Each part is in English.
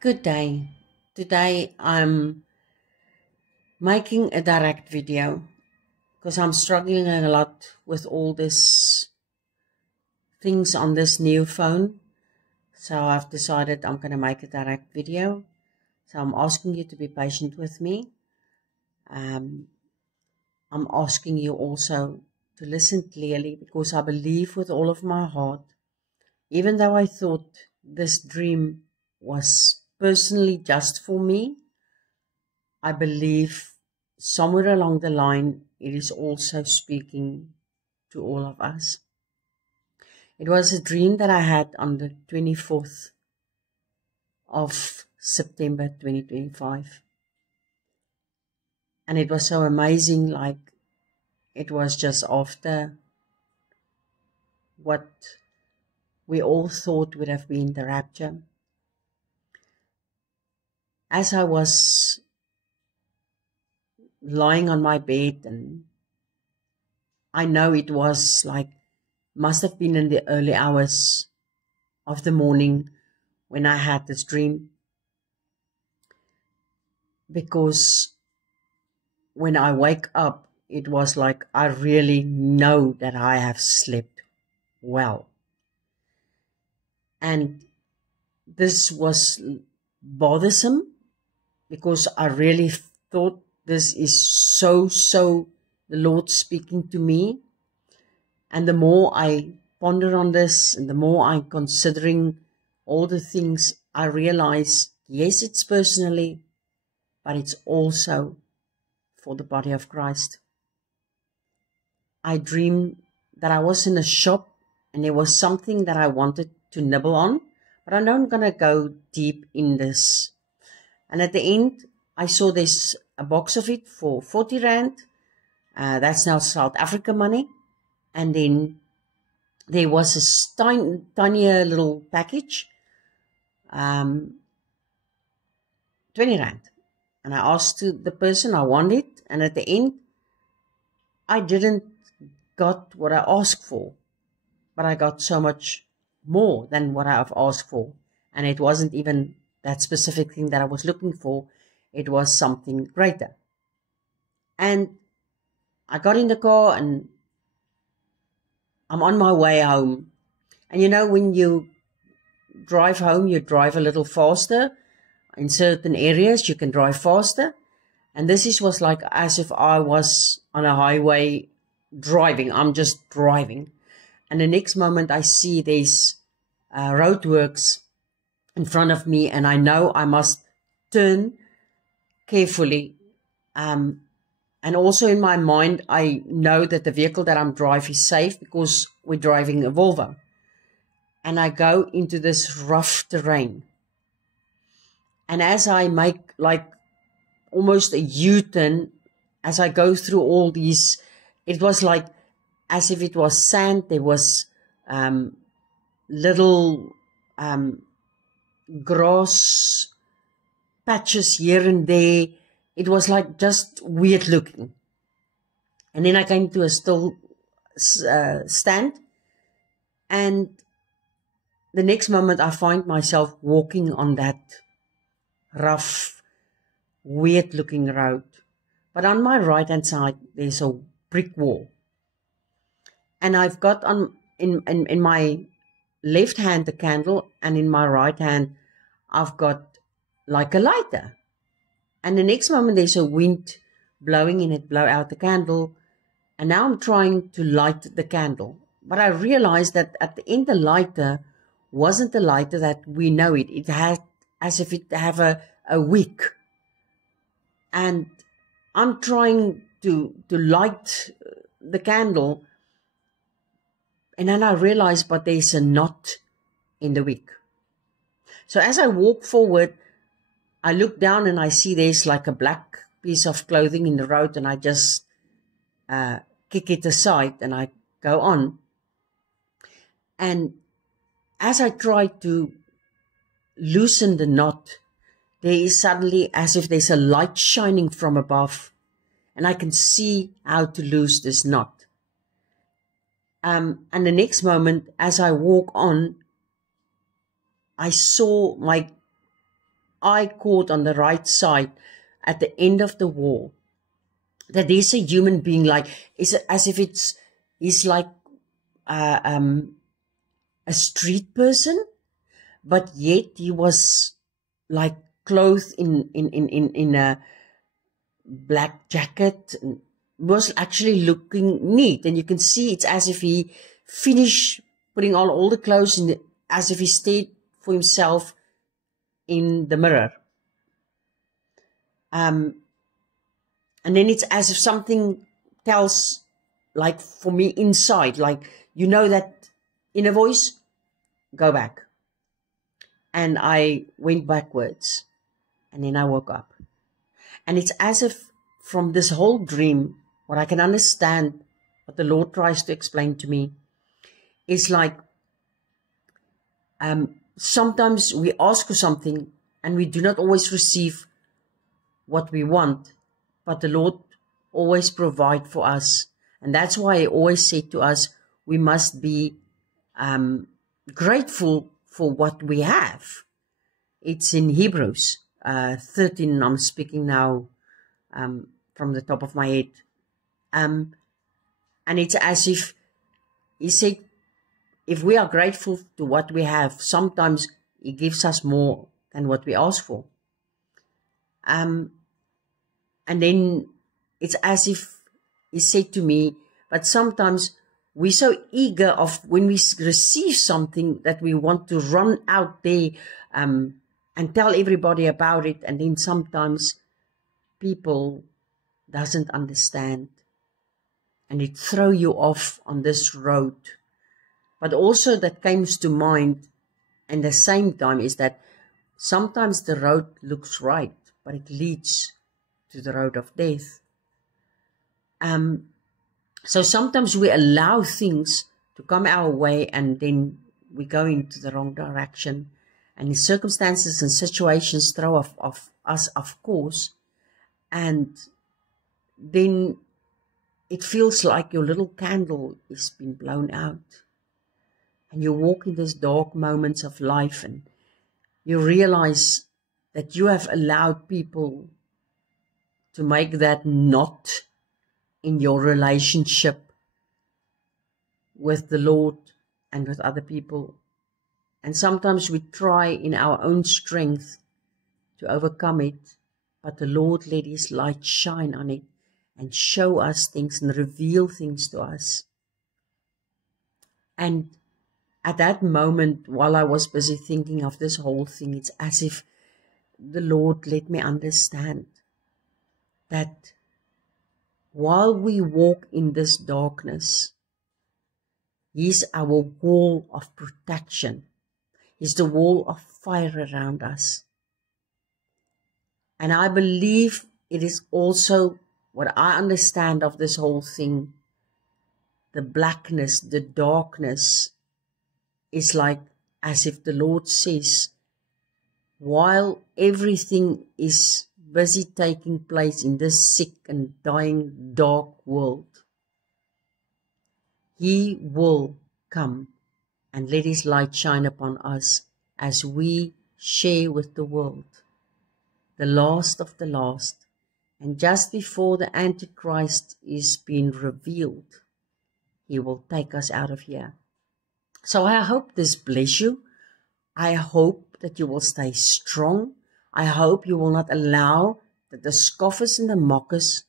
Good day. Today I'm making a direct video because I'm struggling a lot with all this things on this new phone. So I've decided I'm going to make a direct video. So I'm asking you to be patient with me. I'm asking you also to listen clearly because I believe with all of my heart, even though I thought this dream was personally just for me, I believe somewhere along the line, it is also speaking to all of us. It was a dream that I had on the 24th of September 2025. And it was so amazing, like it was just after what we all thought would have been the rapture. As I was lying on my bed, and I know it was like, must have been in the early hours of the morning when I had this dream, because when I wake up, it was like I really know that I have slept well. And this was bothersome because I really thought this is so the Lord speaking to me. And the more I ponder on this and the more I'm considering all the things, I realize, yes, it's personally, but it's also for the body of Christ. I dreamed that I was in a shop and there was something that I wanted to nibble on, but I'm not going to go deep in this. And at the end, I saw this a box of it for 40 Rand. That's now South Africa money. And then there was a tinier little package, 20 Rand. And I asked the person I wanted, and at the end, I didn't got what I asked for, but I got so much more than what I've asked for. And it wasn't even that specific thing that I was looking for. It was something greater. And I got in the car and I'm on my way home. And you know, when you drive home, you drive a little faster. In certain areas, you can drive faster. And this was like as if I was on a highway driving. I'm just driving. And the next moment I see these roadworks in front of me, and I know I must turn carefully. And also in my mind, I know that the vehicle that I'm driving is safe because we're driving a Volvo. And I go into this rough terrain. And as I make like almost a U-turn, as I go through all these, it was like as if it was sand. There was little grass patches here and there. It was like just weird looking. And then I came to a still stand, and the next moment I find myself walking on that rough, weird looking road. But on my right hand side, there's a brick wall. And I've got on in my left hand the candle, and in my right hand I've got like a lighter. And the next moment there's a wind blowing and it blow out the candle. And now I'm trying to light the candle. But I realized that at the end the lighter wasn't the lighter that we know it. It had as if it have a wick. And I'm trying to light the candle. And then I realized, but there's a knot in the wick. So as I walk forward, I look down and I see there's like a black piece of clothing in the road, and I just kick it aside and I go on. And as I try to loosen the knot, there is suddenly as if there's a light shining from above, and I can see how to loose this knot. And the next moment, as I walk on, I saw my eye caught on the right side at the end of the wall, that there's a human being, like, it's as if he's like a street person, but yet he was like clothed in a black jacket, and was actually looking neat. And you can see it's as if he finished putting on all the clothes in as if he stayed for himself in the mirror. And then it's as if something tells, like for me inside, like, you know, that inner voice, go back. And I went backwards, and then I woke up. And it's as if from this whole dream, what I can understand, what the Lord tries to explain to me, is like, sometimes we ask for something and we do not always receive what we want, but the Lord always provide for us. And that's why He always said to us, we must be grateful for what we have. It's in Hebrews 13, I'm speaking now from the top of my head. And it's as if He said, if we are grateful to what we have, sometimes He gives us more than what we ask for. And then it's as if He said to me, but sometimes we're so eager of when we receive something that we want to run out there and tell everybody about it. And then sometimes people doesn't understand, and it throw you off on this road. But also that comes to mind, and the same time, is that sometimes the road looks right, but it leads to the road of death. So sometimes we allow things to come our way, and then we go into the wrong direction. And the circumstances and situations throw off us, of course. And then it feels like your little candle has been blown out. And you walk in these dark moments of life, and you realize that you have allowed people to make that knot in your relationship with the Lord and with other people. And sometimes we try in our own strength to overcome it, but the Lord let His light shine on it and show us things and reveal things to us. And at that moment, while I was busy thinking of this whole thing, it's as if the Lord let me understand that while we walk in this darkness, He's our wall of protection. He's the wall of fire around us. And I believe it is also what I understand of this whole thing. The blackness, the darkness is like as if the Lord says, while everything is busy taking place in this sick and dying dark world, He will come and let His light shine upon us as we share with the world, the last of the last. And just before the Antichrist is being revealed, He will take us out of here. So I hope this bless you. I hope that you will stay strong. I hope you will not allow that the scoffers and the mockers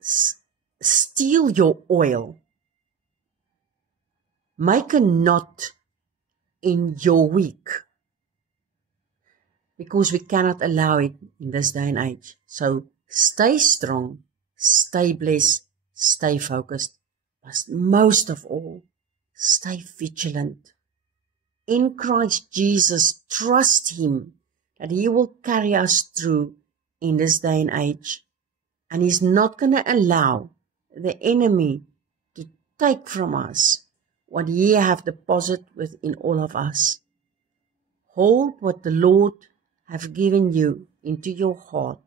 steal your oil. Make a knot in your week, because we cannot allow it in this day and age. So stay strong, stay blessed, stay focused, but most of all, stay vigilant. In Christ Jesus, trust Him that He will carry us through in this day and age. And He's not going to allow the enemy to take from us what He have deposited within all of us. Hold what the Lord have given you into your heart.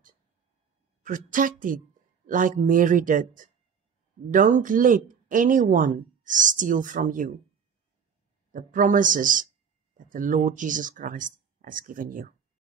Protect it like Mary did. Don't let anyone steal from you the promises that the Lord Jesus Christ has given you.